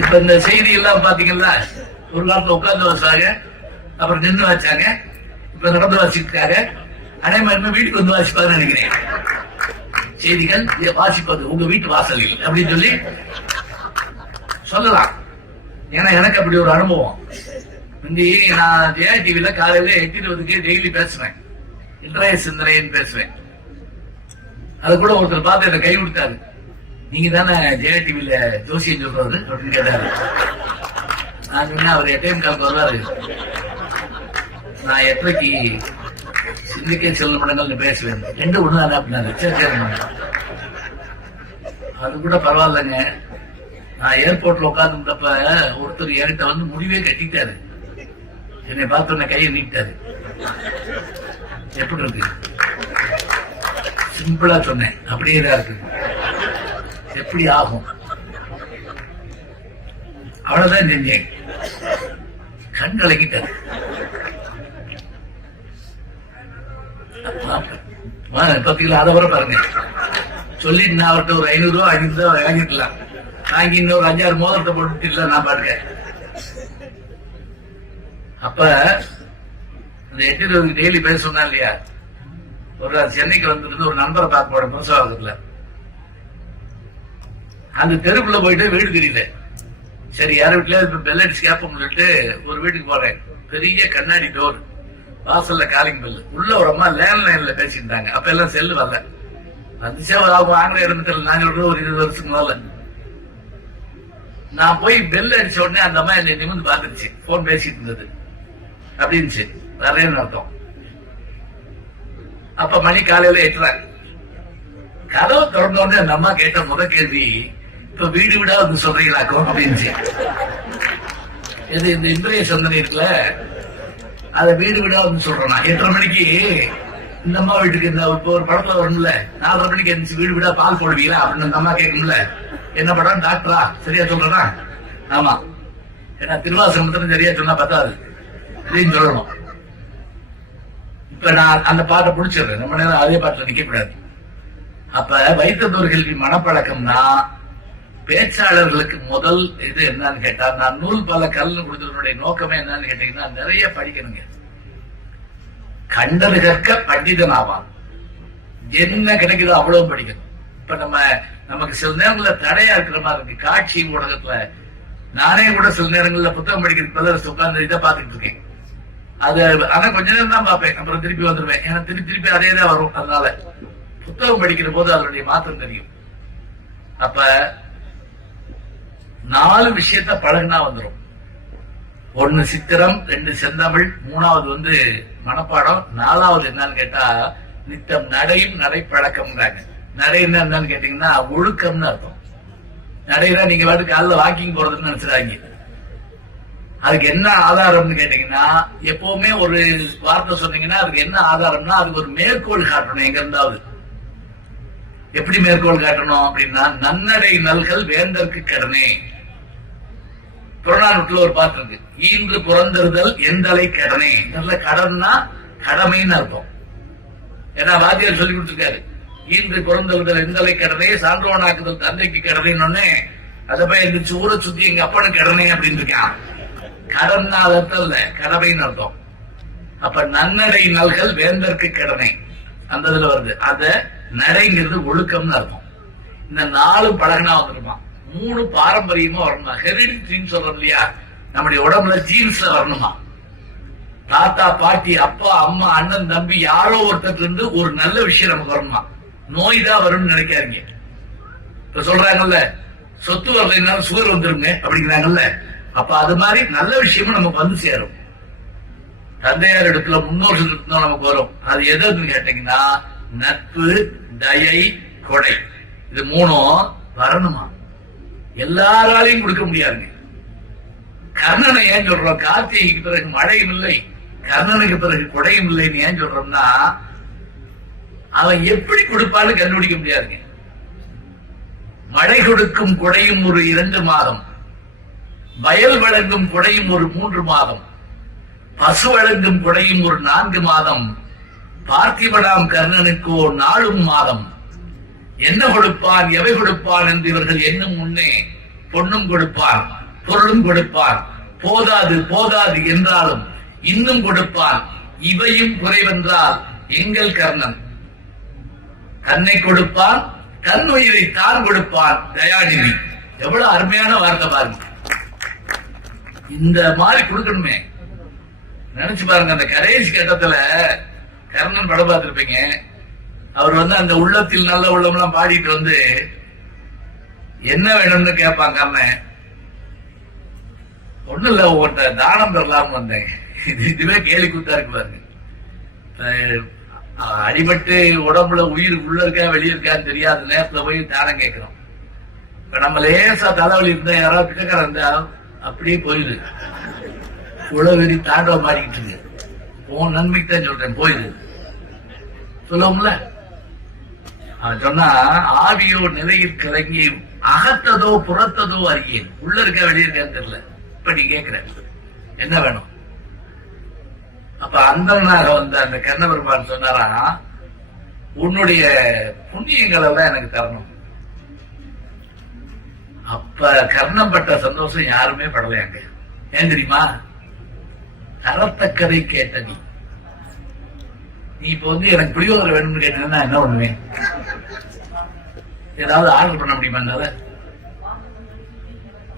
இப்ப இந்த செய்தி எல்லாம் பாத்தீங்கன்னா ஒரு காலத்துல உட்கார்ந்து வச்சாங்க, அப்புறம் நின்று வச்சாங்க, இப்ப நடந்து வாசிக்காங்க. அதே மாதிரி வீட்டுக்கு வந்து வாசிப்பாருன்னு நினைக்கிறேன். செய்திகள் வாசிப்பது உங்க வீட்டு வாசலில் அப்படின்னு சொல்லி சொல்லலாம். ஏன்னா எனக்கு அப்படி ஒரு அனுபவம். நான் ஜெயா டிவில காலையில 8:20 டெய்லி பேசுவேன், இன்றைய சிந்தனைன்னு பேசுவேன். அது கூட ஒருத்தர் பார்த்து என்ன கை கொடுத்தாரு. நீங்க தானே ஜெயா டிவில ஜோசியம் சொல்றது அப்படின்னு கேட்டாரு. நான் சொன்னேன் அவர் 8:15 வருவாரு, நான் 8:30 சிந்திக்க செல்லும் இடங்கள்னு பேசுவேன். 2 ஒண்ணு தானே அப்படின்னாரு. சரி, அது கூட பரவாயில்லைங்க. நான் ஏர்போர்ட்ல உட்கார்ந்துட்டப்ப ஒருத்தர் என்கிட்ட வந்து முடிவே கட்டிட்டாரு. என்னை பார்த்து கையை நீட்டாரு. எப்படி இருக்கு? சிம்பிளா சொன்னேன், அப்படியே தான் இருக்கு. எப்படி ஆகும்? அவ்வளவுதான் செஞ்சேன். கண் கலங்கிட்டாரு. பத்தில அதை வர பாருங்க. சொல்லிட்டு நான் அவர்கிட்ட ஒரு 500 ரூபா 500 ரூபா வாங்கிக்கலாம். வாங்கி இன்னொரு 5-6 மோதிரத்தை போட்டு நான் பாருங்க. அப்ப இந்த 8:20 டெய்லி பேச சொன்னா இல்லையா, ஒரு சென்னைக்கு வந்துட்டு ஒரு நண்பரை பார்க்க போட பிரசவத்துல அந்த தெருக்குள்ள போயிட்டு வீடு தெரியல. சரி, யார் வீட்டுல பெல் அடிச்சு கேட்போம்னு சொல்லிட்டு ஒரு வீட்டுக்கு போறேன். பெரிய கண்ணாடி டோர், வாசல்ல காலிங் பெல். உள்ள ஒரு அம்மா லேண்ட் லைன்ல பேசிட்டாங்க. அப்ப எல்லாம் செல்லு வரல. வந்துச்சா அவங்க ஆங்கில இருந்துட்டு நாங்க ஒரு 20 வருஷத்துக்கு முதல்ல நான் போய் பெல் அடிச்ச உடனே அந்த அம்மா என்னை நிமிந்து பார்த்துருச்சு. போன் பேசிட்டு இருந்தது அப்படின்ச்சு. வரேன்னு அர்த்தம். அப்ப மணி காலையில 8:30. கதவை திறந்த உடனே அந்த அம்மா கேட்ட முத கேள்வி, இப்ப வீடு வீடா வந்து சொல்றீங்களாக்கும் அப்படின்ச்சு. இது இந்த இன்றைய சிந்தனை இருக்குல்ல, அத வீடு வீடா வந்து சொல்றேன். 8:30 மணிக்கு இந்த அம்மா வீட்டுக்கு இந்த ஒரு படத்துல வரும்ல, 4:30 மணிக்கு எழுந்துச்சு வீடு வீடா பால் போடுவீங்களா அப்படின்னு அந்த அம்மா கேட்கும்ல. என்ன படம்? டாக்டரா? சரியா சொல்றேனா? ஆமா. ஏன்னா திருவாசகம் சரியா சொன்னா பத்தாது, இதையும் சொல்லணும். இப்ப நான் அந்த பாட்டை பிடிச்சிடுறேன். நம்ம நேரம் அதே பாட்டில் நிக்க கூடாது. அப்ப வைத்ததோர் கேள்வி மனப்பழக்கம்னா பேச்சாளர்களுக்கு முதல் இது என்னன்னு கேட்டா, நான் நூல் பல கல்னு கொடுத்ததனுடைய நோக்கமே என்னன்னு கேட்டீங்கன்னா, நிறைய படிக்கணுங்க. கண்டது கற்க பண்டிதன் ஆவான். என்ன கிடைக்குதோ அவ்வளவு படிக்கணும். இப்ப நமக்கு சில நேரங்கள்ல தடையா இருக்கிற மாதிரி இருக்கு. காட்சி ஊடகத்துல நானே கூட சில நேரங்கள்ல புத்தகம் படிக்கிறதுக்கு உட்கார்ந்து இதை பார்த்துட்டு இருக்கேன். அது ஆனா கொஞ்ச நேரம் தான் பார்ப்பேன், அப்புறம் திருப்பி வந்துருவேன். ஏன்னா திருப்பி அதே தான் வரும். அதனால புத்தகம் படிக்கிற போது அதனுடைய மாற்றம் தெரியும். அப்ப 4 விஷயத்த பழகுனா வந்துடும். 1 சித்திரம், 2 செந்தமிழ், 3வது மனப்பாடம், 4வது என்னன்னு கேட்டா நித்தம் நடையும் நடைப்பழக்கம்ங்கிறாங்க. நடைன்னா என்னன்னு கேட்டீங்கன்னா ஒழுக்கம்னு அர்த்தம். நடைனா நீங்க வாட்டு காலைல வாக்கிங் போறதுன்னு நினைச்சிடாங்க. அதுக்கு என்ன ஆதாரம்னு கேட்டீங்கன்னா, எப்பவுமே ஒரு வார்த்தை சொன்னீங்கன்னா அதுக்கு என்ன ஆதாரம்னா அதுக்கு ஒரு மேற்கோள் காட்டணும். எங்க இருந்தாவது எப்படி மேற்கோள் காட்டணும் அப்படின்னா, நன்னடை நல்கள் வேந்தற்கு கடனே. புறநானூற்றுல ஒரு பாட்டு இருக்கு, ஈன்று புறந்தறுதல் எந்தலை கடனே. நல்ல கடன்னா கடமைன்னு அர்த்தம். ஏன்னா வாத்தியார் சொல்லி கொடுத்துருக்காரு, ஈன்று புறந்தறுதல் எந்தலை கடனே, சான்றோனாக்குதல் தந்தைக்கு கடனே. அதை போய் எந்திரிச்சு ஊரை சுத்தி எங்க அப்பனுக்கு கடனே அப்படின்னு இருக்கான். கடன்னா அர்த்தம் இல்ல, கடமைன்னு அர்த்தம். அப்ப நன்னடை நல்கள் வேந்தற்கு கடனே அந்த இதுல வருது. அத நடைங்கிறது ஒழுக்கம்னு அர்த்தம். இந்த 4 பழகினா வந்துருமா. 3 பாரம்பரியமா வரணுமா. ஹெரிடிட்டின்னு சொல்றோம் இல்லையா, நம்முடைய உடம்புல ஜீன்ஸ்ல வரணுமா. தாத்தா பாட்டி அப்பா அம்மா அண்ணன் தம்பி யாரோ ஒருத்தர் இருந்து ஒரு நல்ல விஷயம் நமக்கு வரணுமா. நோய் தான் வரும்னு நினைக்காதீங்க. இப்ப சொல்றாங்கல்ல, சொத்து வரலைன்னாலும் சுகர் வந்துருங்க அப்படிங்கிறாங்கல்ல. அப்ப அது மாதிரி நல்ல விஷயமும் நமக்கு வந்து சேரும். தந்தையார் இடத்துல முன்னோர்கள் இடத்துல நமக்கு வரும். அது எதுன்னு கேட்டீங்கன்னா, நட்பு, தயை, கொடை. இது 3 வரணுமா. எல்லாராலையும் கொடுக்க முடியாதுங்க. கர்ணனை ஏன் சொல்றோம்? கார்த்திகைக்கு பிறகு மழையும் இல்லை, கர்ணனுக்கு பிறகு கொடையும் இல்லைன்னு ஏன் சொல்றோம்னா, அவன் எப்படி கொடுப்பான்னு கண்டுபிடிக்க முடியாதுங்க. மழை கொடுக்கும் கொடையும் ஒரு 2 மாதம், வயல் வழங்கும் கொடையும் ஒரு 3 மாதம், பசு வழங்கும் கொடையும் ஒரு 4 மாதம், பார்த்திபடாம் கர்ணனுக்கோ 4 மாதம். என்ன கொடுப்பான் எவை கொடுப்பான் என்று இவர்கள் எண்ணும் முன்னே பொன்னும் கொடுப்பான், பொருளும் கொடுப்பான். போதாது போதாது என்றாலும் இன்னும் கொடுப்பான். இவையும் குறைவென்றால் எங்கள் கர்ணன். தன்னை கொடுப்பான், தன் உயிரை தான் கொடுப்பான். தயாநிதி. எவ்வளவு அருமையான வார்த்தை பாருங்க. இந்த மாதிரி கொடுக்கணுமே. நினைச்சு பாருங்க, அந்த கடைசி கட்டத்துல கர்ணன் படம் பார்த்திருப்பீங்க. அவர் அந்த உள்ளத்தில் நல்ல உள்ளம் எல்லாம் பாடிட்டு என்ன வேணும்னு கேட்பாங்க. கர்ணன் ஒண்ணு இல்ல, உங்கள்கிட்ட தானம் பெறலாம்னு வந்தேன். இதுவே கேலி கூத்தா இருக்கு பாருங்க. அடிபட்டு உடம்புல உயிர் உள்ள இருக்கா வெளியே இருக்கான்னு தெரியாத நேரத்துல போய் தானம் கேட்கிறோம். இப்ப நம்ம லேசா தலைவலி இருந்தா யாராவது பிச்சைக்காரன் இருந்தா அப்படியே போயிடு. உளவெறி தாண்டவ மாறிக்கிட்டு இருக்கு. உன் நன்மைக்கு தான் சொல்றேன், போயிடு சொல்லுவோம்ல. சொன்னா ஆவியோ நிலையில் கலங்கி அகத்ததோ புறத்ததோ அறியேன். உள்ள இருக்கா வெளியே இருக்கான்னு தெரியல. இப்ப நீ கேட்கிற என்ன வேணும்? அப்ப அந்தனாக அந்த கர்ணபெருமான் சொன்னாரா, உன்னுடைய புண்ணியங்கள் எல்லாம் எனக்கு தரணும். அப்ப கர்ணம் பட்ட சந்தோஷம் யாருமே படலையாங்க. ஏன் தெரியுமா? தரத்தக்கதை கேட்ட நீ இப்ப எனக்கு புளியோதரை வேணும்னு கேட்டீங்கன்னா என்ன பண்ணுவேன்? ஏதாவது ஆர்டர் பண்ண முடியுமா?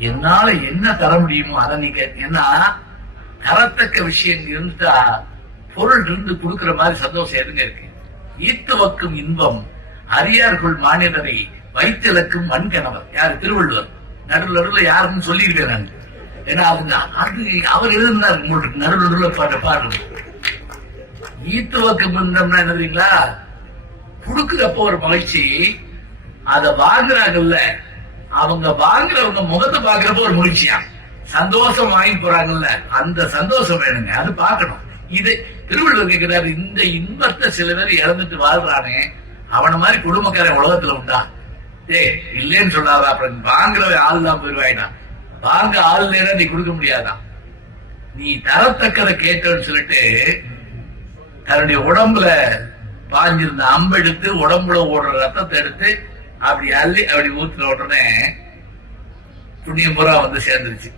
என்னால என்ன தர முடியுமோ அதை நீ கேட்டீங்கன்னா, தரத்தக்க விஷயம் இருந்தா பொருள் இருந்து கொடுக்கிற மாதிரி சந்தோஷம் எதுங்க இருக்கு? ஈத்துவக்கும் இன்பம் அரியார்கள் மாநிலரை வைத்திலக்கும் மண் கணவர். யாரு? திருவள்ளுவர். நடுவில் யாருன்னு சொல்லியிருக்கேன் நான். ஏன்னா அது அவர் எழுதினார். உங்களுக்கு நடுவில் பாடுறது ஈத்துவக்கும் இன்பம்னா என்ன தெரியுங்களா? கொடுக்கிறப்ப ஒரு மகிழ்ச்சி. அத வாங்குறாங்கல்ல, அவங்க வாங்குறவங்க முகத்தை பாக்குறப்ப ஒரு மகிழ்ச்சியா, சந்தோஷம் வாங்கி போறாங்கல்ல, அந்த சந்தோஷம் வேணுங்க. அது பார்க்கணும். இது திருவள்ளுவர் கேட்கிறாரு, இந்த இன்பத்தை சில பேர் இழந்துட்டு வாழ்றானே, அவனை மாதிரி குடும்பக்காரன் உலகத்துல உண்டா? இல்லேன்னு சொல்லாத. அப்புறம் வாங்குற ஆள் தான் போயிருவாயினா. வாங்க ஆள் இல்லைன்னா நீ கொடுக்க முடியாதான். நீ தரத்தக்கதை கேட்டன்னு சொல்லிட்டு தன்னுடைய உடம்புல பாஞ்சிருந்த அம்பெடுத்து உடம்புல ஓடுற ரத்தத்தை எடுத்து அப்படி அள்ளி அப்படி ஊத்துன உடனே புண்ணியம் பூரா சேர்ந்துருச்சு.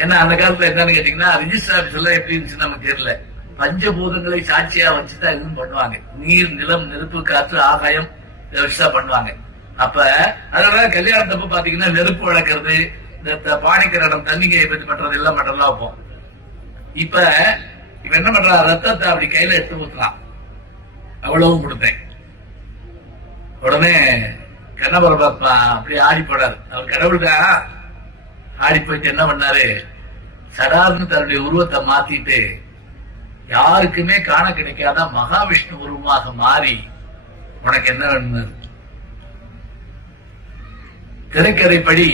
ஏன்னா அந்த காலத்துல என்னன்னு கேட்டீங்கன்னா, ரிஜிஸ்டர் ஆபீஸ் எல்லாம் எப்படி இருந்துச்சு நமக்கு தெரியல. பஞ்சபூதங்களை சாட்சியா வச்சுதான் எதுவும் பண்ணுவாங்க. நீர், நிலம், நெருப்பு, காற்று, ஆகாயம் இதை வச்சுதான் பண்ணுவாங்க. அப்ப அதனால கல்யாணத்தப்ப பாத்தீங்கன்னா நெருப்பு வளர்க்கறது, இந்த பானைக்கரணம் தண்ணியை பற்றி பண்றது எல்லாம் மட்டும்தான் வைப்போம். இப்ப என்ன பண்றா, ரத்தத்தை அப்படி கையில எடுத்து ஊத்தலாம். அவ்வளவும் கொடுத்தேன். உடனே கண்ணபரமாத்மா அப்படியே ஆடி போனார். அவர் கடவுள்கா ஆடி போயிட்டு என்ன பண்ணாரு, சடார்னு தன்னுடைய உருவத்தை மாத்திட்டு யாருக்குமே காண கிடைக்காத மகாவிஷ்ணு உருவமாக மாறி, உனக்கு என்ன வேணும்? திரைக்கதைப்படி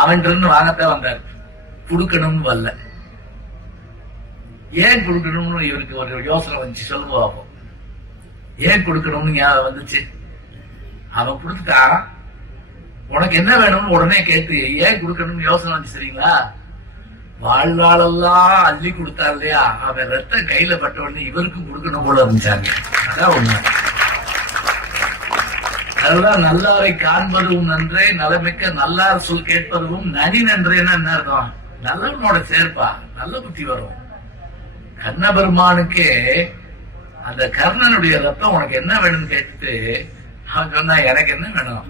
அவன் வாங்கத்தான் வந்தார், கொடுக்கணும்னு வரல. ஏன் கொடுக்கணும்னு இவருக்கு ஒரு யோசனை வந்துச்சு. சொல்லுங்க பார்ப்போம், ஏன் கொடுக்கணும்னு ஞாபகம் வந்துச்சு. அவன் கொடுத்துட்டான், உனக்கு என்ன வேணும்னு உடனே கேட்டு ஏன் கொடுக்கணும்னு யோசனை வந்துச்சு. சரிங்களா? வாழ்நாளெல்லாம் அள்ளி கொடுத்தா இல்லையா, அவன் ரத்தம் கையில பட்ட உடனே இவருக்கும் கொடுக்கணும் போல இருந்துச்சாங்க. அதான் உண்மை. அதுதான் நல்லாரை காண்பதும் நன்றே, நலமிக்க நல்லார் சொல் கேட்பதும் நனி நன்றேன்னு என்ன அர்த்தம்? நல்லவனோட சேர்ப்பா, நல்ல புத்தி வரும். கர்ணபெருமானுக்கே அந்த கர்ணனுடைய ரத்தம் உனக்கு என்ன வேணும்னு கேட்டுட்டு அவன் சொன்னா, எனக்கு என்ன வேணும்?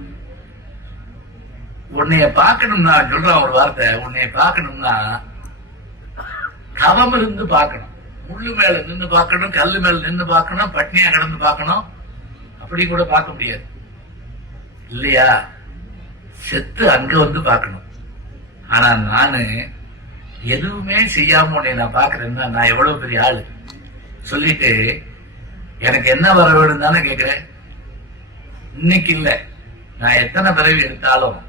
உன்னைய பார்க்கணும்னா, சொல்றான் ஒரு வார்த்தை, உன்னைய பார்க்கணும்னா தவம் இருந்து பார்க்கணும். முள்ளு மேல நின்று பார்க்கணும், கல்லு மேல நின்று பார்க்கணும், பட்னியா கிடந்து பார்க்கணும். அப்படி கூட பார்க்க முடியாது இல்லையா? செத்து அங்க வந்து பார்க்கணும். ஆனா நானு எதுவுமே செய்யாம உன்னை நான் பாக்குறேன்னா நான் எவ்வளவு பெரிய ஆளு சொல்லிட்டு எனக்கு என்ன வர வேணும் தானே கேட்கிறேன். இன்னைக்கு இல்ல, நான் எத்தனை பிறவி எடுத்தாலும்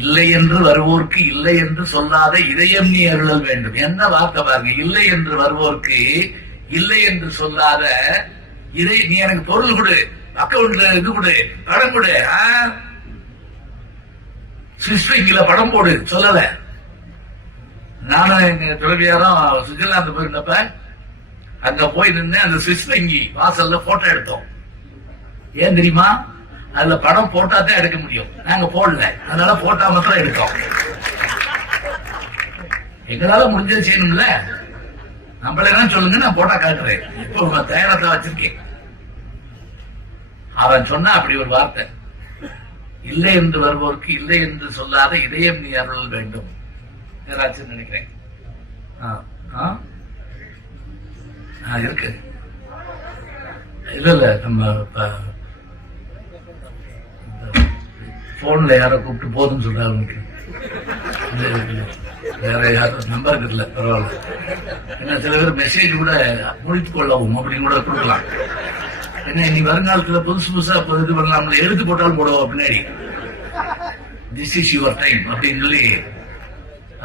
இல்லை என்று வருவோர்க்கு இல்லை என்று சொல்லாத இதயம் நீ அருளல் வேண்டும். என்ன வார்த்தை பாருங்க, இல்லை என்று வருவோர்க்கு இல்லை என்று சொல்லாத இதை நீ எனக்கு பொருள் கொடு, அக்கௌண்ட்ல இது கொடு, படம் கொடு, சுவிஸ் வங்கியில படம் போடு சொல்லல. நானும் எங்க துறவியாரும் சுவிட்சர்லாந்து போயிருந்தப்ப அங்க போய் நின்று அந்த சுவிஸ் வங்கி வாசல்ல போட்டோ எடுத்தோம். ஏன் தெரியுமா? அதுல படம் போட்டாதான் எடுக்க முடியும். நாங்க போடல, அதனால போட்டா மாத்திரம் எடுத்தோம். எங்களால முடிஞ்சது செய்யணும்ல. நம்மள சொல்லுங்க, நான் போட்டா காட்டுறேன். இப்போ தயாரத்தை வச்சிருக்கேன். அவன் சொன்னா அப்படி ஒரு வார்த்தை, இல்லை என்று வருவோருக்கு இல்லை என்று சொல்லாத இதயம் நீ அருள் வேண்டும் நினைக்கிறேன். இருக்கு. இல்ல இல்ல, நம்ம போன்ல யாரோ கூப்பிட்டு போதுன்னு சொல்றாங்க. வேற யாரும் நம்பருக்கு இல்ல, பரவாயில்ல. ஏன்னா சில பேர் மெசேஜ் கூட முடித்துக் கொள்ளவும் அப்படின்னு கூட கொடுக்கலாம். ஏன்னா இனி வருங்காலத்துல புதுசு புதுசா இது பண்ணலாம், எழுத்து போட்டாலும் போடுவோம் பின்னாடி, திஸ் இஸ் யுவர் டைம் அப்படின்னு சொல்லி.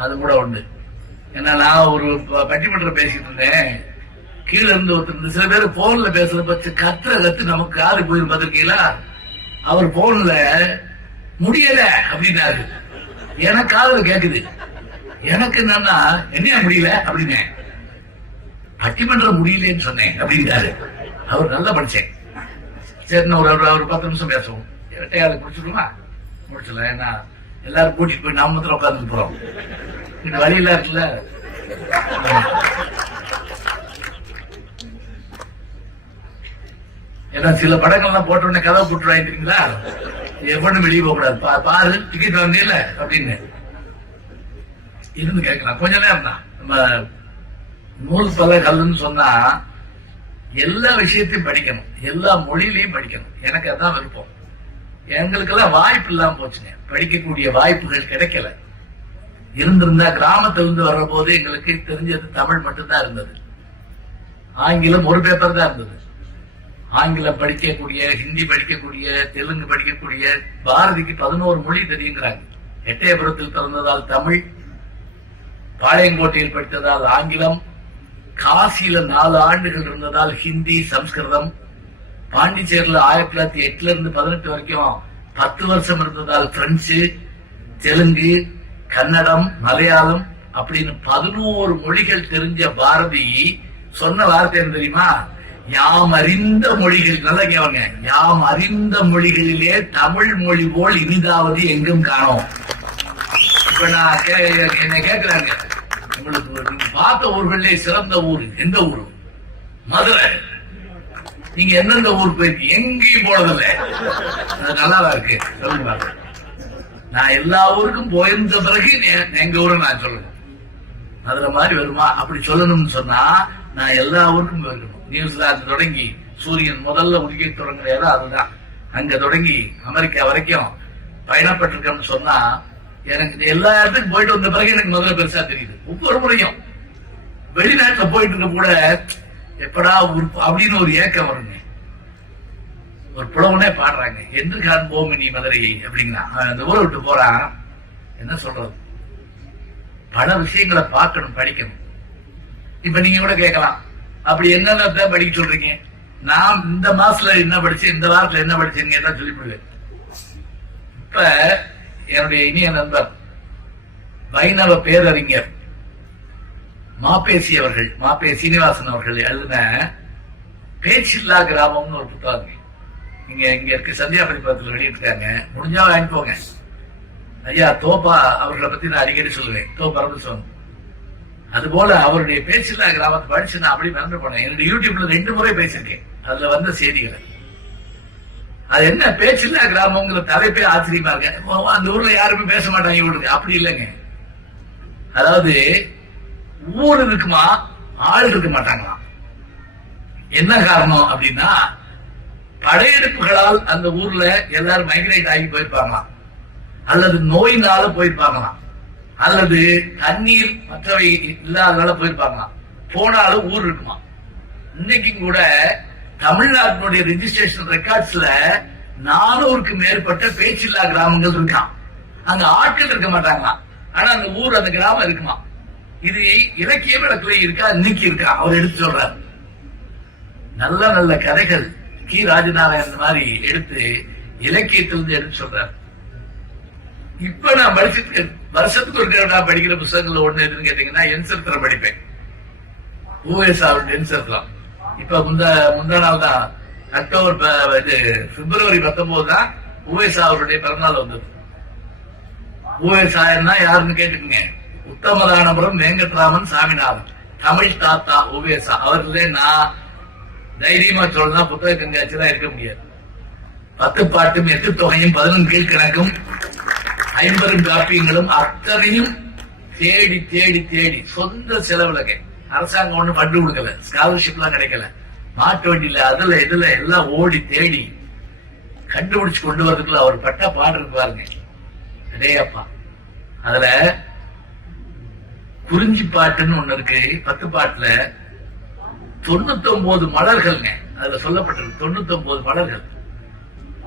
அது கூட உண்டு. ஏன்னா நான் ஒரு பட்டிமன்றம் பேசிட்டு இருந்தேன், கீழே இருந்து ஒருத்தர் சில பேர் போன்ல பேசுற பச்சு கத்து நமக்கு யாரு போயிரு பார்த்திருக்கீங்களா? அவர் போன்ல முடியல அப்படின்னாரு. எனக்கு காதுல கேக்குது. எனக்கு என்னன்னா என்ன முடியல அப்படின்னு, பட்டிமன்றம் முடியலன்னு சொன்னேன் அப்படின்றாரு. அவர் நல்லா படிச்சேன். சரி, ஒரு 10 நிமிஷம் பேசுவோம். எட்டையாவது முடிச்சுடுமா? முடிச்சல. ஏன்னா எல்லாரும் கூட்டிட்டு போய் நாம மாத்திரம் உட்கார்ந்து போறோம். இந்த வழியில இருக்குல்ல. ஏன்னா சில படங்கள்லாம் போட்ட உடனே கதவை போட்டு வாங்கிக்கிறீங்களா, எவ்வளவு வெளியே போக கூடாது, பாரு டிக்கெட் வாங்கல அப்படின்னு இருந்து கேட்கலாம். கொஞ்ச நேரம் தான். நம்ம நூல் பல கல்லுன்னு சொன்னா எல்லா விஷயத்தையும் படிக்கணும், எல்லா மொழியிலையும் படிக்கணும். எனக்கு அதான் விருப்பம். எங்களுக்கெல்லாம் வாய்ப்பு இல்லாம போச்சுங்க, படிக்கக்கூடிய வாய்ப்புகள் கிடைக்கல. இருந்திருந்தா கிராமத்திலிருந்து வர்ற போது எங்களுக்கு தெரிஞ்சது தமிழ் மட்டும்தான் இருந்தது. ஆங்கிலம் ஒரு பேப்பர் தான் இருந்தது. ஆங்கிலம் படிக்கக்கூடிய, ஹிந்தி படிக்கக்கூடிய, தெலுங்கு படிக்கக்கூடிய, பாரதிக்கு 11 மொழி தெரியுங்கிறாங்க. எட்டயபுரத்தில் பிறந்ததால் தமிழ், பாளையங்கோட்டையில் படித்ததால் ஆங்கிலம், காசியில 4 ஆண்டுகள் இருந்ததால் ஹிந்தி, சம்ஸ்கிருதம், பாண்டிச்சேரியில 1908 இருந்து 18 வரைக்கும் 10 வருஷம் இருந்ததால் பிரெஞ்சு, தெலுங்கு, கன்னடம், மலையாளம் அப்படின்னு 11 மொழிகள் தெரிஞ்ச பாரதி சொன்ன வார்த்தை என்ன தெரியுமா? யாம் அறிந்த மொழிகள், நல்லா கேவங்க, யாம் அறிந்த மொழிகளிலே தமிழ் மொழி போல் இனிதாவது எங்கும் காணோம். இப்ப நான் என்னை கேட்கிறாங்க, உங்களுக்கு பார்த்த ஊர்களே சிறந்த ஊர் எந்த ஊரு? மதுரை. நீங்க எந்தெந்த ஊருக்கு போயிருக்கீங்க? எங்கேயும் போனதில்லை. நல்லாதான் இருக்கு. நான் எல்லா ஊருக்கும் போயிருந்த பிறகு எங்க ஊரை நான் சொல்லணும். அதுல மாதிரி வருமா? அப்படி சொல்லணும்னு சொன்னா நான் எல்லா ஊருக்கும் போயிருக்கணும். நியூசிலாந்து தொடங்கி சூரியன் முதல்ல உதிக்க தொடங்குற இடம் அதுதான். அங்க தொடங்கி அமெரிக்கா வரைக்கும் பயணப்பட்டிருக்கேன்னு சொன்னா எனக்கு எல்லா இடத்துக்கும் போயிட்டு வந்த பிறகு எனக்கு முதல்ல பெருசா தெரியுது. ஒவ்வொரு முறையும் வெளிநாட்டுல போயிட்டு இருக்க கூட எப்படா அப்படின்னு ஒரு ஏக்கம் வருங்க. ஒரு புலவனே பாடுறாங்க, என்று காண்போம் நீ மதுரையை அப்படின்னா. அந்த ஊரை விட்டு போறான். என்ன சொல்றது? பல விஷயங்களை பார்க்கணும், படிக்கணும். இப்ப நீங்க கூட கேட்கலாம், அப்படி என்னென்ன படிக்க சொல்றீங்க? நான் இந்த மாசத்துல என்ன படிச்சேன், இந்த வாரத்துல என்ன படிச்சேன்னு கேட்டா சொல்லிவிடுவேன். இப்ப என்னுடைய இனிய நண்பர் வைணவ பேரறிஞர் மாப்பேசி அவர்கள், மாப்பே சீனிவாசன் அவர்கள் எழுதின பேச்சில்லா கிராமம்னு ஒரு புத்தகம் நீங்க இங்க இருக்க சந்தியா பதிப்பகத்தில் வெளியிட்டிருக்காங்க. முடிஞ்சா வாங்கி போங்க. ஐயா தோப்பா அவர்களை பத்தி நான் அடிக்கடி சொல்லுவேன், தோ பரமசிவன். அது போல அவருடைய பேச்சில்லா கிராமத்தை படிச்சு நான் அப்படி மறந்து போனேன். என்னுடைய யூடியூப்ல 2 முறை பேசியிருக்கேன். அதுல வந்த செய்திகளை, அது என்ன பேச்சில்லா கிராமங்கிற தலைப்பே ஆச்சரியமா இருக்கு. அந்த ஊர்ல யாருமே பேச மாட்டாங்க இவருக்கு. அப்படி இல்லைங்க. அதாவது ஊர் இருக்குமா, ஆள் இருக்க மாட்டாங்களாம். என்ன காரணம் அப்படின்னா, படையெடுப்புகளால் அந்த ஊர்ல எல்லாரும் மைக்ரேட் ஆகி போயிருப்பாங்களாம், அல்லது நோயினால போயிருப்பாங்களாம், அல்லது தண்ணீர் மற்றவை இல்லாதனால போயிருப்பாங்களாம். போனாலும் ஊர் இருக்குமா. இன்னைக்கு கூட தமிழ்நாட்டினுடைய ரெஜிஸ்ட்ரேஷன் ரெக்கார்ட்ஸ்ல 400க்கு மேற்பட்ட பேச்சில்லா கிராமங்கள் இருக்கான். அங்க ஆட்கள் இருக்க மாட்டாங்களாம், ஆனா அந்த ஊர், அந்த கிராமம் இருக்குமா. இது இலக்கிய விளக்குல இருக்கா, இன்னைக்கு இருக்கா, அவர் எடுத்து சொல்றாரு. நல்ல நல்ல கதைகள் கி ராஜநாராயணன் மாதிரி எடுத்து இலக்கியத்திலிருந்து எடுத்து சொல்றாரு. இப்ப நான் படிச்சுட்டு வருஷத்துக்கு ஒரு நான் படிக்கிற புத்தகங்கள்ல ஒண்ணு எதுன்னு கேட்டீங்கன்னா என் சரித்திரம் படிப்பேன். ஊஎஸ் அவருடைய என் சரித்திரம். இப்ப முந்தா நாள் தான் பிப்ரவரி 19 தான் உவேசா அவருடைய பிறந்தநாள் வந்தது. உவேசாயன்னா யாருன்னு கேட்டுக்குங்க. உத்தமதானபுரம் வெங்கட்ராமன் சாமிநாதன், தமிழ் தாத்தா உவேசா. அவர்களே நான் தைரியமா சொல்லலாம், புத்தக கண்காட்சியெல்லாம் இருக்க முடியாது. 10 பாட்டும் 8 தொகையும் 11 கீழ்கணக்கும் 50 காப்பியங்களும் அத்தனையும் தேடி தேடி தேடி சொந்த செலவுலக அரசாங்கம் ஒண்ணு பண்டு கொடுக்கல, ஸ்காலர்ஷிப் எல்லாம் கிடைக்கல, மாட்டு வண்டியில அதுல இதுல எல்லாம் ஓடி தேடி கண்டுபிடிச்சு கொண்டு வரதுக்குள்ள அவர் பட்ட பாடு இருக்கு பாருங்க. அடேயப்பா, அதுல குறிஞ்சி பாட்டுன்னு ஒண்ணு இருக்கு. 10 பாட்டுல 99 மலர்கள்ங்க அதுல சொல்லப்பட்டிருக்கு. 99 மலர்கள்.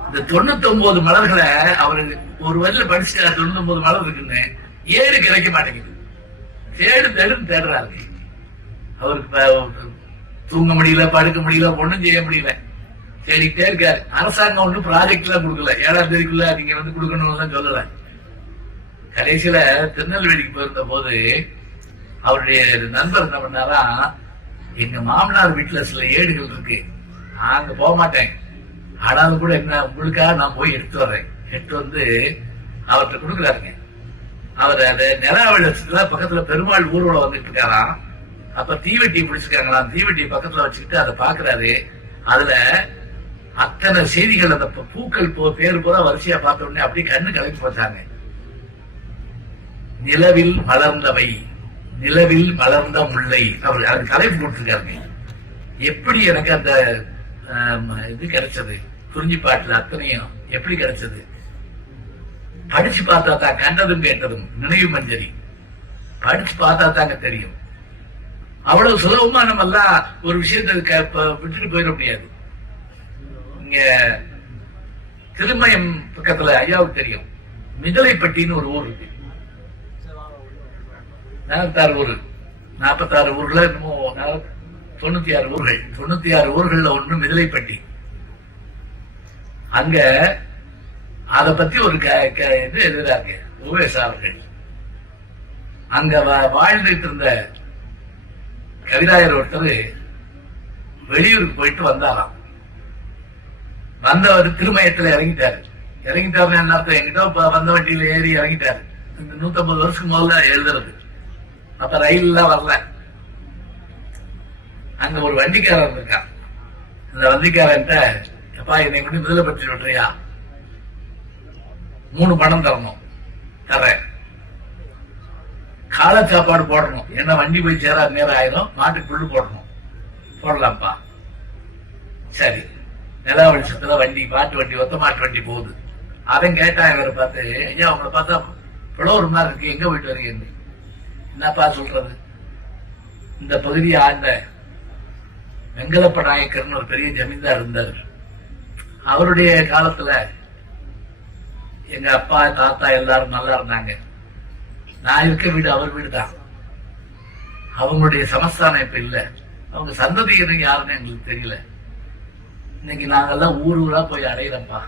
இந்த 99 மலர்களை அவரு ஒரு வரையில படிச்சுட்டா 99 மலர் இருக்குன்னு ஏடு கிடைக்க மாட்டேங்குது. தேடுன்னு தேடுறாரு. அவருக்கு தூங்க முடியல, படுக்க முடியல, ஒண்ணும் செய்ய முடியல, தேடிட்டே இருக்காரு. அரசாங்கம் ஒன்றும் ப்ராஜெக்ட் எல்லாம் கொடுக்கல, 7ஆம் தேதிக்குள்ள நீங்க வந்து கொடுக்கணும்னு சொல்லல. கடைசியில திருநெல்வேலிக்கு போயிருந்த போது அவருடைய நண்பர் என்ன பண்ணாரா, எங்க மாமனார் வீட்டுல சில ஏடுகள் இருக்கு, நான் அங்க போக மாட்டேன், ஆனாலும் கூட என்ன உங்களுக்காக நான் போய் எடுத்து வர்றேன். எடுத்து வந்து அவர்கிட்ட கொடுக்குறாருங்க. அவர் அந்த நிலாவளத்துல பக்கத்துல பெருமாள் ஊர்வலம் வந்துட்டு இருக்காராம். அப்ப தீவெட்டி பிடிச்சிருக்காங்களாம். தீவெட்டி பக்கத்துல வச்சுக்கிட்டு அதை பாக்குறாரு. அதுல அத்தனை செய்திகள், அந்த பூக்கள் பேர் பூரா வரிசையா பார்த்த உடனே அப்படியே கண்ணு கலக்கி போச்சாங்க. நிலவில் மலர்ந்தவை, நிலவில் மலர்ந்த முல்லை, அவர் அதுக்கு தலைப்பு கொடுத்திருக்காருங்க. எப்படி எனக்கு அந்த இது கிடைச்சது, குறிஞ்சி பாட்டுல அத்தனையும் எப்படி கிடைச்சது? படிச்சு பார்த்தா தான், கண்டதும் கேட்டதும் நினைவு மஞ்சரி படிச்சு பார்த்தா தாங்க தெரியும். அவ்வளவு சுலபமா நம்ம எல்லாம் ஒரு விஷயத்தை விட்டுட்டு போயிட முடியாது. இங்க திருமயம் பக்கத்துல ஐயாவுக்கு தெரியும், மிதலைப்பட்டின்னு ஒரு ஊர் இருக்கு. 46 ஊர், 46 ஊர்ல இன்னும் 96 ஊர்கள், 96 ஊர்கள்ல ஒண்ணு மிதலைப்பட்டி. அங்க அத பத்தி ஒரு இது எழுதுறாங்க உவேசா அவர்கள். அங்க வாழ்ந்துட்டு இருந்த கவிராயர் ஒருத்தர் வெளியூருக்கு போயிட்டு வந்தாராம். வந்தவர் திருமயத்துல இறங்கிட்டாரு. இறங்கிட்டாருன்னு என்ன அர்த்தம்? எங்கிட்ட வந்த வண்டியில ஏறி இறங்கிட்டாரு. 150 வருஷத்துக்கு முதல்ல எழுதுறது. அப்ப ரயில் எல்லாம் வரல. அங்க ஒரு வண்டிக்காரன் இருக்கான். அந்த வண்டிக்காரன்ட்ட, அப்பா என்னை கொண்டு முதல்ல பற்றி விட்டுறியா, 3 பணம் தரணும், தர்றேன், காலை சாப்பாடு போடணும், என்ன வண்டி போய் சேரா நேரம் ஆயிரும், மாட்டுக்கு புல்லு போடணும். போடலாம்ப்பா. சரி. நிலா வெளிச்சத்துல வண்டி, மாட்டு வண்டி, ஒத்த மாட்டு வண்டி போகுது. அவன் கேட்டான் இவரை பார்த்து, ஐயா உங்களை பார்த்தா புலவர் மாதிரி இருக்கு, எங்க போயிட்டு வரீங்க? என்னப்பா சொல்றது? இந்த பகுதியை ஆண்ட வெங்கலப்ப நாயக்கர்னு ஒரு பெரிய ஜமீன்தார் இருந்தார். அவருடைய காலத்துல எங்க அப்பா தாத்தா எல்லாரும் நல்லா இருந்தாங்க. நான் இருக்க வீடு அவர் வீடு தான். அவங்களுடைய சமஸ்தானம் இப்ப இல்ல. அவங்க சந்ததியினர் யாருன்னு எங்களுக்கு தெரியல. இன்னைக்கு நாங்கெல்லாம் ஊர் ஊரா போய் அடையிறப்பா.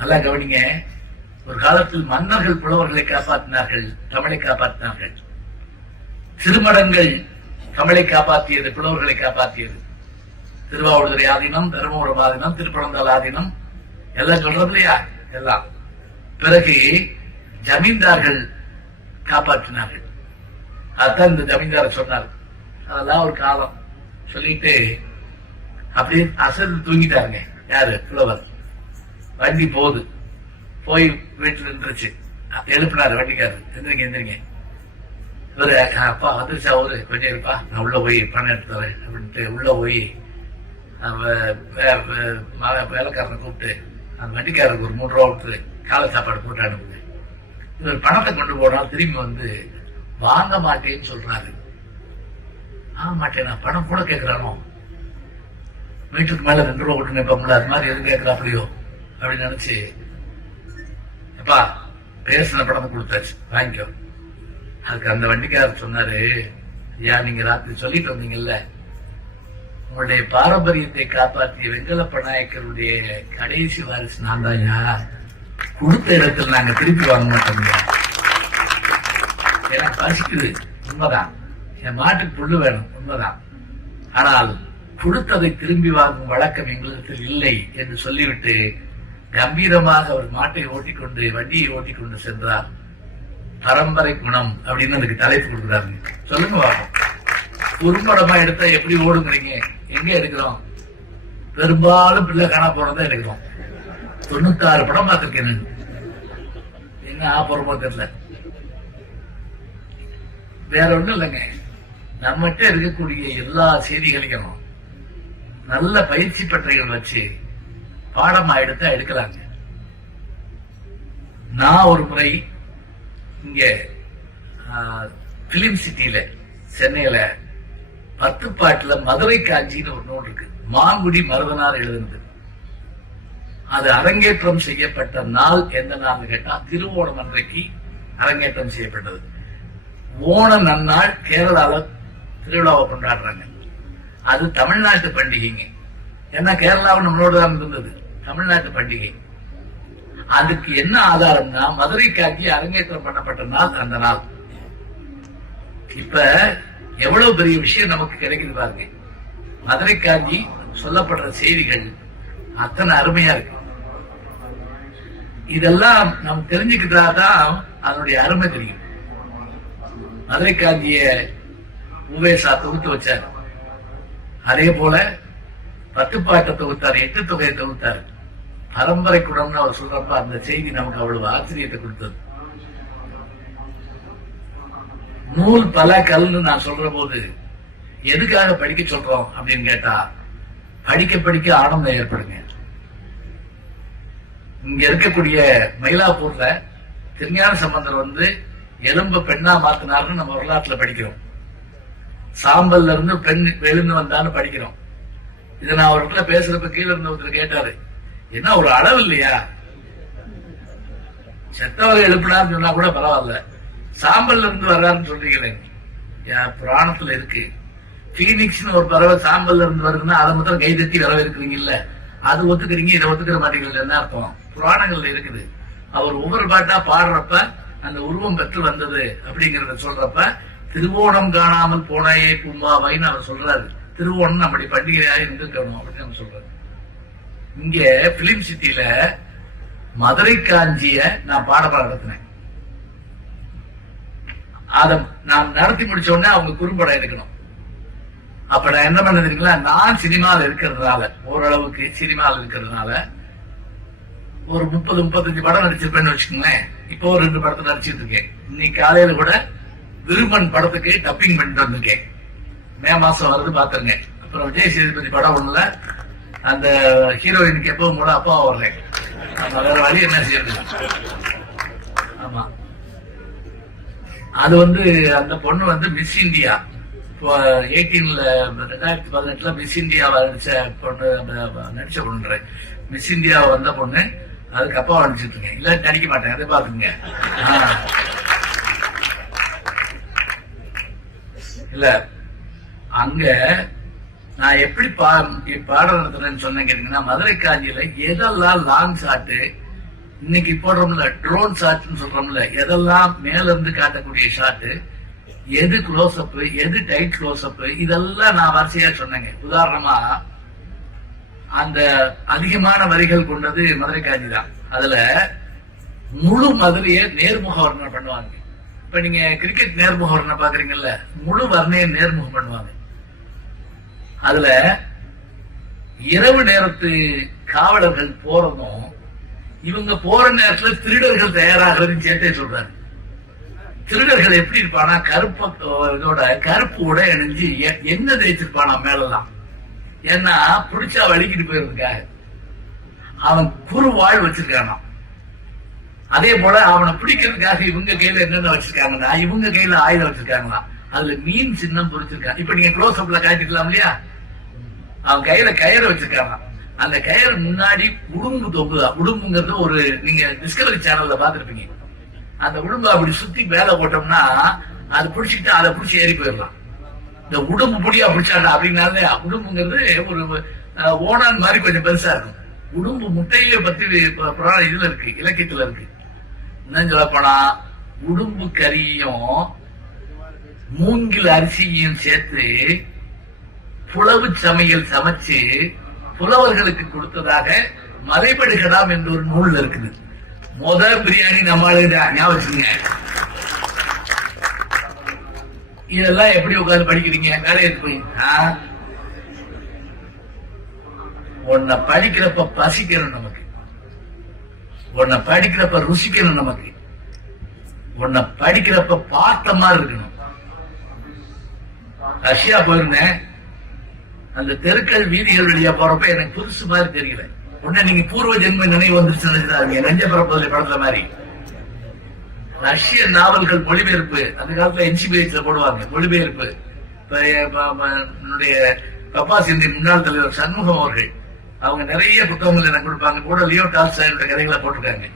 நல்லா கவனிங்க. ஒரு காலத்தில் மன்னர்கள் புலவர்களை காப்பாற்றினார்கள், தமிழை காப்பாற்றினார்கள். திருமடங்கள் தமிழை காப்பாற்றியது, புலவர்களை காப்பாற்றியது. திருவாவூதுறை ஆதீனம், தருமபுரம் ஆதீனம், திருப்பனந்தாள் ஆதீனம் எல்லாம் சொல்றது இல்லையா? எல்லாம். பிறகு ஜமீன்தார்கள் காப்பாற்றினார்கள். அதுதான் இந்த ஜமீன்தார் சொன்னார். அதெல்லாம் ஒரு காலம் சொல்லிட்டு அப்படியே அசந்து தூங்கிட்டாருங்க. யாரு? புலவர். வண்டி போகுது. போய் வீட்டுல நின்றுச்சு. எழுப்பினாரு வண்டிக்காரர், எந்திரிங்க எந்திரிங்க. இவரு, அப்பா வந்துருச்சா அவரு, கொஞ்சம் இருப்பா, நான் உள்ள போய் பணம் எடுத்து வரேன் அப்படின்ட்டு உள்ள போய் வேலைக்காரனை கூப்பிட்டு அந்த வண்டிக்காரருக்கு ஒரு 3 ரூபா கொடுத்து காலை சாப்பாடு போட்டு அனுப்புங்க. இவர் பணத்தை கொண்டு போனால் திரும்பி வந்து வாங்க மாட்டேன்னு சொல்றாரு. வாங்க மாட்டேன், நான் பணம் கூட கேட்கிறானோ, வீட்டுக்கு மேல 2 ரூபா கொண்டு நிற்போம்ல, அது மாதிரி எதுவும் கேட்கிறாப்படியோ அப்படின்னு நினைச்சு, எப்பா பேசின பணத்தை கொடுத்தாச்சு, வாங்கிக்கோ. அதுக்கு அந்த வண்டிக்காரர் சொன்னாரு, ஐயா நீங்க ராத்திரி சொல்லிட்டு வந்தீங்கல்ல, உங்களுடைய பாரம்பரியத்தை காப்பாற்றிய வெங்கலப்ப நாயக்கருடைய கடைசி வாரிசு நான் தான். கொடுத்த இடத்துல நாங்க திருப்பி வாங்க மாட்டோம். எனக்கு பசிக்குது, உண்மைதான். என் மாட்டுக்கு புல்லு வேணும், உண்மைதான். ஆனால் கொடுத்ததை திரும்பி வாங்கும் வழக்கம் எங்களிடத்தில் இல்லை என்று சொல்லிவிட்டு கம்பீரமாக அவர் மாட்டை ஓட்டிக்கொண்டு வண்டியை ஓட்டிக்கொண்டு சென்றார். பரம்பரை குணம் அப்படின்னு அதுக்கு தலைப்பு கொடுக்குறாருங்க. சொல்லுங்க வாங்க. குறும்படமா எடுத்தா எப்படி ஓடுங்கிறீங்க? எங்க எடுக்கிறோம்? பெரும்பாலும் பிள்ளை காண போறதா எடுக்கிறோம். 96 படம் பார்த்திருக்கேன். என்ன ஆபரமோ தெரியல. வேற ஒண்ணும் இல்லைங்க, நம்மகிட்ட இருக்கக்கூடிய எல்லா செய்திகளையும் நல்ல பயிற்சி பற்றைகள் வச்சு பாடமா எடுத்தா எடுக்கலாங்க. நான் ஒரு முறை இங்க பிலிம் சிட்டியில சென்னையில 10 பாட்டுல மதுரை காஞ்சின்னு ஒரு நூல் இருக்கு. மாங்குடி மருதனார் எழுதுனது. அது அரங்கேற்றம் செய்யப்பட்ட நாள் எந்த நாள் கேட்டா திருவோணம் அன்றைக்கு அரங்கேற்றம் செய்யப்பட்டது. ஓண நன்னாள் கேரளால திருவிழாவை கொண்டாடுறாங்க. அது தமிழ்நாட்டு பண்டிகைங்க. ஏன்னா கேரளாவும் நம்மளோட தான் இருந்தது. தமிழ்நாட்டு பண்டிகை. அதுக்கு என்ன ஆதாரம்னா மதுரை காட்சி அரங்கேற்றம் பண்ணப்பட்ட நாள் அந்த நாள். இப்ப எவ்வளவு பெரிய விஷயம் நமக்கு கிடைக்குது பாருங்க. மதுரை காஞ்சி சொல்லப்படுற செய்திகள் அத்தனை அருமையா இருக்கு. இதெல்லாம் நம்ம தெரிஞ்சுக்கிட்டாதான் அதனுடைய அருமை தெரியும். மதுரை காஞ்சிய உவேசா தொகுத்து வச்சார். அதே போல 10 பாட்டை தொகுத்தார், 8 தொகையை தொகுத்தார். பரம்பரை குடம்னு அவர் சொல்றப்ப அந்த செய்தி நமக்கு அவ்வளவு ஆச்சரியத்தை கொடுத்தது. நூல் பல கல்னு நான் சொல்ற போது எதுக்காக படிக்க சொல்றோம் அப்படின்னு கேட்டா, படிக்க படிக்க ஆனந்தம் ஏற்படுங்க. இங்க இருக்கக்கூடிய மயிலாப்பூர்ல திருஞான சம்பந்தர் எலும்ப பெண்ணா மாத்தினாருன்னு நம்ம வரலாற்றுல படிக்கிறோம். சாம்பல்ல இருந்து பெண் எழுந்து வந்தான்னு படிக்கிறோம். இதை நான் ஒரு இடத்துல பேசுறப்ப கீழே இருந்த ஒருத்தர் கேட்டாரு, என்ன ஒரு அளவு இல்லையா? செத்தவரை எழுப்பினான்னு சொன்னா கூட பரவாயில்ல, சாம்பல்ல இருந்து வர்றாருன்னு சொல்றீங்களே. புராணத்துல இருக்கு, பீனிக்ஸ்னு ஒரு பறவை சாம்பல்ல இருந்து வருதுன்னா அதை மட்டும் கை தட்டி வரவேற்கிறீங்கல்ல, அது ஒத்துக்கிறீங்க, இதை ஒத்துக்கிற மாட்டீங்கல்ல, என்ன அர்த்தம்? புராணங்கள்ல இருக்குது. அவர் ஒவ்வொரு பாட்டா பாடுறப்ப அந்த உருவம் பெற்று வந்தது அப்படிங்கறத சொல்றப்ப திருவோணம் காணாமல் போனாயே கும்பாவைன்னு அவர் சொல்றாரு. திருவோணம் நம்முடைய பண்டிகையாக இருந்திருக்கணும் அப்படின்னு நம்ம சொல்றாரு. இங்க பிலிம் சிட்டியில மதுரை காஞ்சிய நான் பாடப்பாட நடத்தினேன். அத நான் நடத்தி முடிச்ச உடனே அவங்க குறும்படம் எடுக்கணும். அப்ப நான் என்ன பண்ண தெரியுங்களா, நான் சினிமாவில் இருக்கிறதுனால, ஓரளவுக்கு சினிமாவில் இருக்கிறதுனால ஒரு 30-35 படம் நடிச்சிருப்பேன்னு வச்சுக்கோங்களேன். இப்போ ஒரு 2 படத்தை நடிச்சிட்டு இருக்கேன். இன்னைக்கு காலையில கூட விருமன் படத்துக்கு டப்பிங் பண்ணிட்டு வந்திருக்கேன். மே மாசம் வருது பாத்துருங்க. அப்புறம் விஜய் சேதுபதி படம் ஒண்ணுல அந்த ஹீரோயினுக்கு எப்பவும் கூட அப்பா வர்றேன். வேற வழி என்ன செய்யறது? ஆமா, அது அந்த பொண்ணு மிஸ் இந்தியா இப்போ 2018 மிஸ் இந்தியாவை நடிச்ச பொண்ணு, மிஸ் இந்தியா வந்த பொண்ணு. அதுக்கு அப்பா நடிச்சிட்டு இருக்கேன். இல்ல நடிக்க மாட்டேன், அதை பாத்துங்க. இல்ல அங்க நான் எப்படி பாடம் நடத்துறேன்னு சொன்னேன் கேட்டீங்கன்னா, மதுரை காஞ்சியில எதெல்லாம் லாங் ஷாட்டு, இன்னைக்கு போடுறோம்ல ட்ரோன் ஷாட்னு சொல்றோம்ல, எதெல்லாம் மேல இருந்து காட்டக்கூடிய ஷாட்டு, எது க்ளோஸ் அப், எது டைட் க்ளோஸ் அப், இதெல்லாம் நான் வரிசையா சொன்னேங்க. உதாரணமா அந்த அதிகமான வரிகள் கொண்டது மதுரை காஞ்சி தான். அதுல முழு மதுரையை நேர்முக வர்ணனை பண்ணுவாங்க. இப்ப நீங்க கிரிக்கெட் நேர்முக வர்ணனை பாக்குறீங்கல்ல, முழு வர்ணையை நேர்முகம் பண்ணுவாங்க. அதுல இரவு நேரத்து காவலர்கள் போறதும் இவங்க போற நேரத்துல திருடர்கள் தயாராகிறதுன்னு சேர்த்தே சொல்றாரு. திருடர்கள் எப்படி இருப்பானா, கருப்பு உடை அணிஞ்சு என்ன தேய்ச்சிருப்பானா மேலெல்லாம். ஏன்னா பிடிச்சா வலிக்கிட்டு போயிருக்காங்க. அவன் குறு வாழ் வச்சிருக்கானா. அதே போல அவனை பிடிக்கிறதுக்காக இவங்க கையில என்னென்ன வச்சிருக்காங்கன்னா, இவங்க கையில ஆயுதம் வச்சிருக்காங்களா. அதுல மீன் சின்னம் பொறிச்சிருக்கான். இப்ப நீங்க க்ளோஸ் அப்ல காட்டிக்கலாம் இல்லையா, அவன் கையில கயிறு வச்சிருக்காங்க. அந்த கயிறு முன்னாடி உடும்பு தொங்குதா. உடும்புங்கிறது ஒரு நீங்க டிஸ்கவரி சேனல்ல பாத்துருப்பீங்க. அந்த உடும்பு அப்படி சுத்தி மேல போட்டோம்னா அது பிடிச்சிட்டு அதை பிடிச்சி ஏறி போயிடலாம். இந்த உடும்பு புடியா பிடிச்சாடா அப்படின்னாலே உடும்புங்கிறது ஒரு ஓனான் மாதிரி கொஞ்சம் பெருசா இருக்கும். உடும்பு முட்டையில பத்தி இதுல இருக்கு, இலக்கியத்துல இருக்கு. என்னன்னு சொல்ல போனா, உடும்பு கறியும் மூங்கில் அரிசியும் சேர்த்து புலவு சமையல் சமைச்சு புலவர்களுக்கு கொடுத்ததாக மலைபடுகடாம் என்ற ஒரு நூல் இருக்குது. முதல் பிரியாணி நம்மளுக்கு ஞாபகம். இதெல்லாம் எப்படி உட்கார்ந்து படிக்கிறீங்க? வேலைக்கு போய் உன்னை படிக்கிறப்ப பசிக்கணும், நமக்கு உன்னை படிக்கிறப்ப ருசிக்கணும், நமக்கு உன்னை படிக்கிறப்ப பார்த்த மாதிரி இருக்கணும். ரஷ்யா போயிருந்தேன். அந்த தெருக்கள் வீதிகள் வழியா போறப்ப எனக்கு புதுசு மாதிரி தெரியல. உடனே நீங்க பூர்வ ஜென்ம நினைவு வந்துருச்சு. நெஞ்ச பரப்பதில்லை படத்துல மாதிரி ரஷ்ய நாவல்கள் மொழிபெயர்ப்பு அந்த காலத்துல என்சிபிஎஸ்ல போடுவாங்க. மொழிபெயர்ப்பு என்னுடைய கப்பாசிந்தின் முன்னாள் தலைவர் சண்முகம் அவர்கள் அவங்க நிறைய புத்தகங்கள் எனக்கு கொடுப்பாங்க. கூட லியோ டால்ஸ்டாயோட கதைகளை போட்டிருக்காங்க.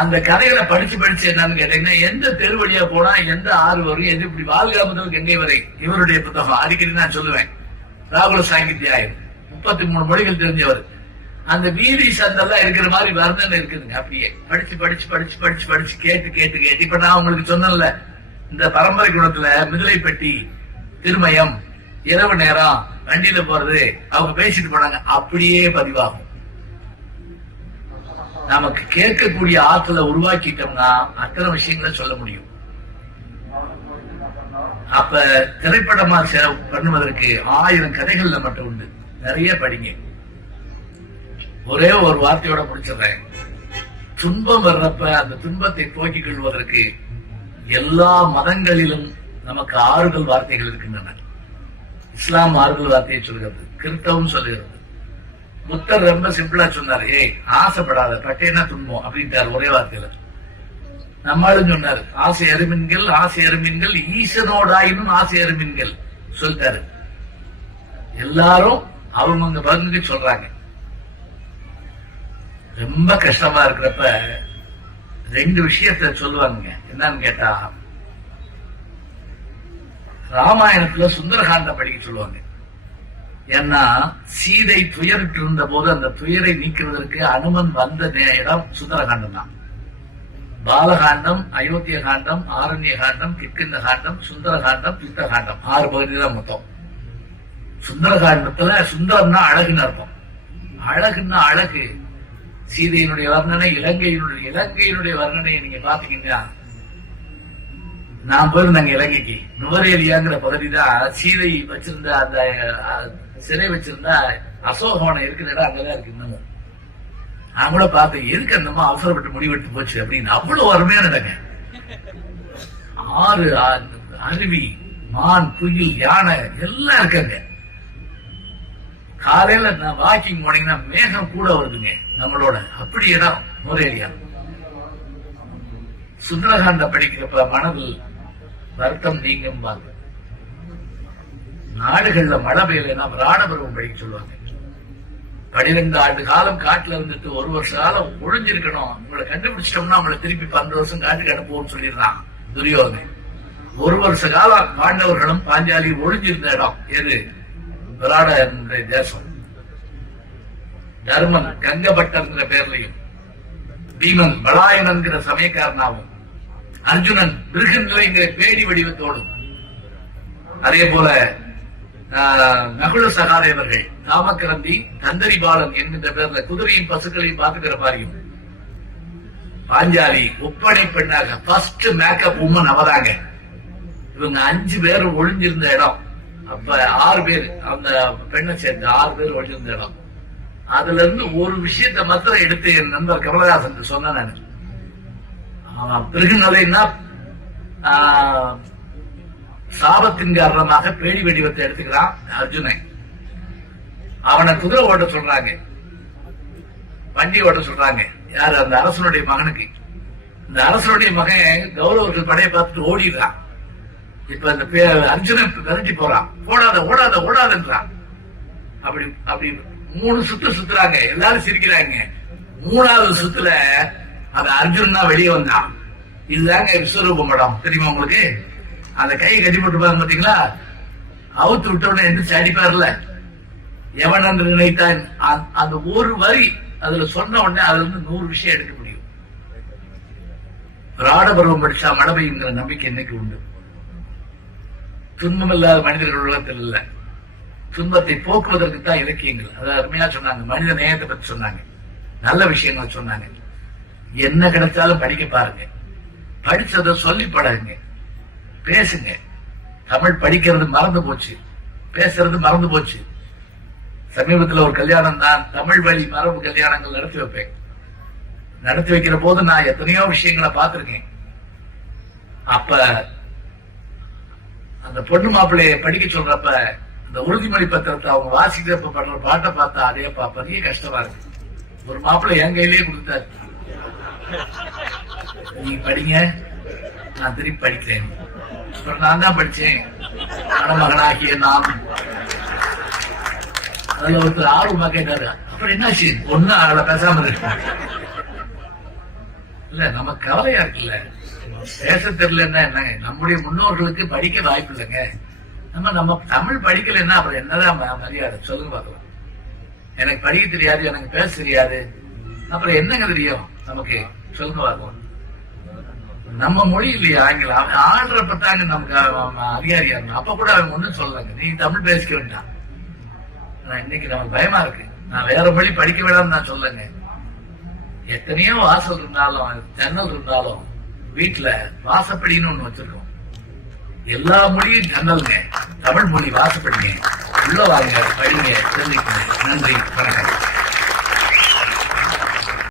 அந்த கதைகளை படிச்சு படிச்சு என்னன்னு கேட்டீங்கன்னா, எந்த தெரு வழியா போனா எந்த ஆறு வரும், எது இப்படி வாழ்கா முதல் கங்கை வரை இவருடைய புத்தகம் அடிக்கடி நான் சொல்லுவேன். ராகுல சாங்கித்யாயம் 33 மொழிகள் தெரிஞ்சவர். அந்த வீதி சந்தெல்லாம் இருக்கிற மாதிரி வர்ணனை இருக்குதுங்க. அப்படியே படிச்சு படிச்சு படிச்சு படிச்சு படிச்சு கேட்டு கேட்டு கேட்டு இப்ப நான் உங்களுக்கு சொன்னேன்ல, இந்த பரம்பரை குணத்துல மிதிலைப்பட்டி, திருமயம், இரவு நேரம் வண்டியில போறது அவங்க பேசிட்டு போனாங்க. அப்படியே பதிவாகும். நமக்கு கேட்கக்கூடிய ஆற்றலை உருவாக்கிட்டோம்னா அத்தனை விஷயங்களை சொல்ல முடியும். அப்ப திரைப்படமா பண்ணுவதற்கு 1000 கதைகள் நம்மகிட்ட உண்டு. நிறைய படிங்க. ஒரே ஒரு வார்த்தையோட முடிச்சிடுறேன். துன்பம் வர்றப்ப அந்த துன்பத்தை போக்கிக் கொள்வதற்கு எல்லா மதங்களிலும் நமக்கு ஆறுதல் வார்த்தைகள் இருக்கின்றன. இஸ்லாம் ஆறுதல் வார்த்தையை சொல்கிறது, கிறிஸ்தவம் சொல்லுகிறது. புத்தர் ரொம்ப சிம்பிளா சொன்னாரு, ஏய் ஆசைப்படாத, பட்டேனா துன்பம் அப்படின்ட்டாரு ஒரே வார்த்தையில. நம்மளும் சொன்னாரு, ஆசை அருமீன்கள் ஆசை அருமீன்கள் ஈசனோடாயினும் ஆசை அருமீன்கள் சொல்லிட்டாரு. எல்லாரும் அவங்க பங்குக்கு சொல்றாங்க. ரொம்ப கஷ்டமா இருக்கிறப்ப 2 விஷயத்த சொல்லுவாங்க. என்னன்னு கேட்டா, ராமாயணத்துல சுந்தரகாண்டம் படிக்க சொல்லுவாங்க. ஏன்னா சீதை துயரிட்டு இருந்த போது அந்த துயரை நீக்குவதற்கு அனுமன் வந்த இடம் சுந்தரகாண்டம் தான். பாலகாண்டம், அயோத்திய காண்டம், ஆரண்ய காண்டம், கிஷ்கிந்த காண்டம், சுந்தரகாண்டம், யுத்தகாண்டம் 6 பகுதி தான் மொத்தம். சுந்தரகாண்டத்துல சுந்தரம்னா அழகுன்னு அர்த்தம். அழகுன்னா அழகு. சீதையினுடைய வர்ணனை, இலங்கையினுடைய வர்ணனையை நீங்க பாத்தீங்கன்னா, நான் போயிருந்தாங்க இலங்கைக்கு. நுவரேலியாங்கிற பகுதிதான் சீதை வச்சிருந்த அந்த சிறை வச்சிருந்த அசோகவனம் இருக்கிற இடம் அங்கதான் இருக்கு. இன்னமும் நான் கூட பார்த்தேன், எதுக்கு அந்தமா அவசரப்பட்டு முடிவெடுத்து போச்சு அப்படின்னு. அவ்வளவு அருமையான இடங்க. 6 அருவி, மான், குயில், யானை எல்லாம் இருக்காங்க. காலையில நான் வாக்கிங் போனீங்கன்னா மேகம் கூட வருதுங்க நம்மளோட. அப்படி இடம் நுவரேலியா. சுந்தரகாண்ட படிக்கிறப்ப மனதில் வருத்தம் நீங்கும். நாடுகள்ல மழை பெய்யலைன்னா ராடபருவம் படிக்க சொல்லுவாங்க. 12 ஆண்டு காலம் காட்டுல இருந்துட்டு 1 வருஷ காலம் ஒழிஞ்சிருக்கணும். உங்களை கண்டுபிடிச்சிட்டோம்னா நம்மளை திருப்பி 12 வருஷம் காட்டுக்கு அனுப்புவோம்னு சொல்லிடுறான் துரியோதனை. 1 வருஷ காலம் பாண்டவர்களும் பாஞ்சாலி ஒழிஞ்சிருந்த இடம் எது? விராட தேசம். தர்மன் கங்கபட்டர் பேர்லையும், பீமன் பலாயனங்கிற சமயக்காரனாவும், அர்ஜுனன் மிருகநிலைங்கிற பேடி வடிவத்தோடும், அதே போல நகுல சகாதேவர்கள் காமக்கிரந்தி, தந்தரி பாலன் என்கின்ற பேர்ல குதிரையும் பசுக்களையும் பார்த்துக்கிற பாரியும், பாஞ்சாலி ஒப்பனை பெண்ணாக ஃபர்ஸ்ட் மேக்கப் உமன் அவதாங்க. இவங்க 5 பேர் ஒழிஞ்சிருந்த இடம். அப்ப 6 பேர் அந்த பெண்ணை சேர்ந்து 6 பேர் ஒழிஞ்சிருந்த இடம். அதுல இருந்து ஒரு விஷயத்தை மாத்திரம் எடுத்து என் நண்பர் கமலஹாசன் சொன்ன நான். பிறகுநிலைன்னா சாபத்தின் காரணமாக பேடி வடிவத்தை எடுத்துக்கிறான் அர்ஜுனன். அவனை குதிரை ஓட்ட சொல்றாங்க, வண்டி ஓட்ட சொல்றாங்க. யாரு? அந்த அரசனுடைய மகனுக்கு. இந்த அரசனுடைய மகன் கௌரவர்கள் படையை பார்த்துட்டு ஓடிடுறான். இப்ப அந்த அர்ஜுனன் விரட்டி போறான். ஓடாத ஓடாத ஓடாதுன்றான். அப்படி அப்படி 3 சுத்து சுத்துறாங்க. எல்லாரும் சிரிக்கிறாங்க. 3வது சுத்துல அந்த அர்ஜுன் தான் வெளியே வந்தான். இதுதாங்க விஸ்வரூப மடம். தெரியுமா உங்களுக்கு? அந்த கையை கட்டி போட்டுப்பாங்க பாத்தீங்களா? அவுத்து விட்டவன எந்திரிச்சு அடிப்பார்ல, எவன் என்று நினைத்தான். அந்த ஒரு வரி அதுல சொன்ன உடனே அதுல இருந்து 100 விஷயம் எடுக்க முடியும். ராடபருவம் படிச்சா மழை பெய்யுங்கிற நம்பிக்கை என்னைக்கு உண்டு. துன்பம் இல்லாத மனிதர்கள் உலகத்தில் இல்ல. துன்பத்தை போக்குவதற்கு தான் இலக்கியங்கள். அது அருமையா சொன்னாங்க. மனித நேயத்தை பற்றி சொன்னாங்க, நல்ல விஷயங்கள் சொன்னாங்க. என்ன கிடைச்சாலும் படிக்க பாருங்க, படிச்சதை சொல்லி பழகுங்க, பேசுங்க. தமிழ் படிக்கிறது மறந்து போச்சு, பேசுறது மறந்து போச்சு. சமீபத்தில் ஒரு கல்யாணம் தான் தமிழ் வழி மரபு கல்யாணங்கள் நடத்தி வைப்பேன். நடத்தி வைக்கிற போது நான் எத்தனையோ விஷயங்களை பார்த்திருக்கேன். அப்ப அந்த பொண்ணு மாப்பிள்ளைய படிக்க சொல்றப்ப இந்த உறுதிமொழி பத்திரத்தை அவங்க வாசிக்கிறப்ப பண்ற பாட்டை பார்த்தா அதே பெரிய கஷ்டமா இருக்கு. ஒரு மாப்பிள்ளை என் கையிலேயே கொடுத்தாரு, நீங்க படிங்க, நான் திருப்பி படிக்கிறேன். அப்புறம் நான் தான் படிச்சேன், மகனாகிய நான். அதுல ஒருத்தர் ஆர்வமா கேட்டாரு, அப்புறம் என்னாச்சு, ஒண்ணு அவளை பேசாம இருக்கு. இல்ல நமக்கு கவலையா இருக்குல்ல, பேச தெரியலன்னா என்னங்க, நம்முடைய முன்னோர்களுக்கு படிக்க வாய்ப்பு இல்லைங்க. நம்ம தமிழ் படிக்கலன்னா அப்புறம் என்னதான் மரியாதை சொல்லுங்க பார்க்கலாம். எனக்கு படிக்க தெரியாது, எனக்கு பேச தெரியாது, அப்புறம் என்னங்க தெரியும் நமக்கு சொல்லுங்க பார்க்கலாம். நம்ம மொழி இல்லையா ஆங்கிலம், அவன் ஆடுறப்பதாங்க நமக்கு அதிகாரியா இருக்கணும். அப்ப கூட அவன் ஒண்ணும் சொல்லலங்க, நீ தமிழ் பேசிக்க வேண்டாம். இன்னைக்கு நமக்கு பயமா இருக்கு. நான் வேற மொழி படிக்க வேண்டாம்னு நான் சொல்லுங்க. எத்தனையோ வாசல் இருந்தாலும் ஜன்னல் இருந்தாலும் வீட்டுல வாசப்படின்னு ஒண்ணு வச்சிருக்கோம். எல்லா மொழியும் ஜன்னல்ங்க, தமிழ் மொழி வாசப்படிங்க. உள்ள வாங்க, படிங்க, தெரிஞ்சுக்கங்க. நன்றி, வணக்கம்.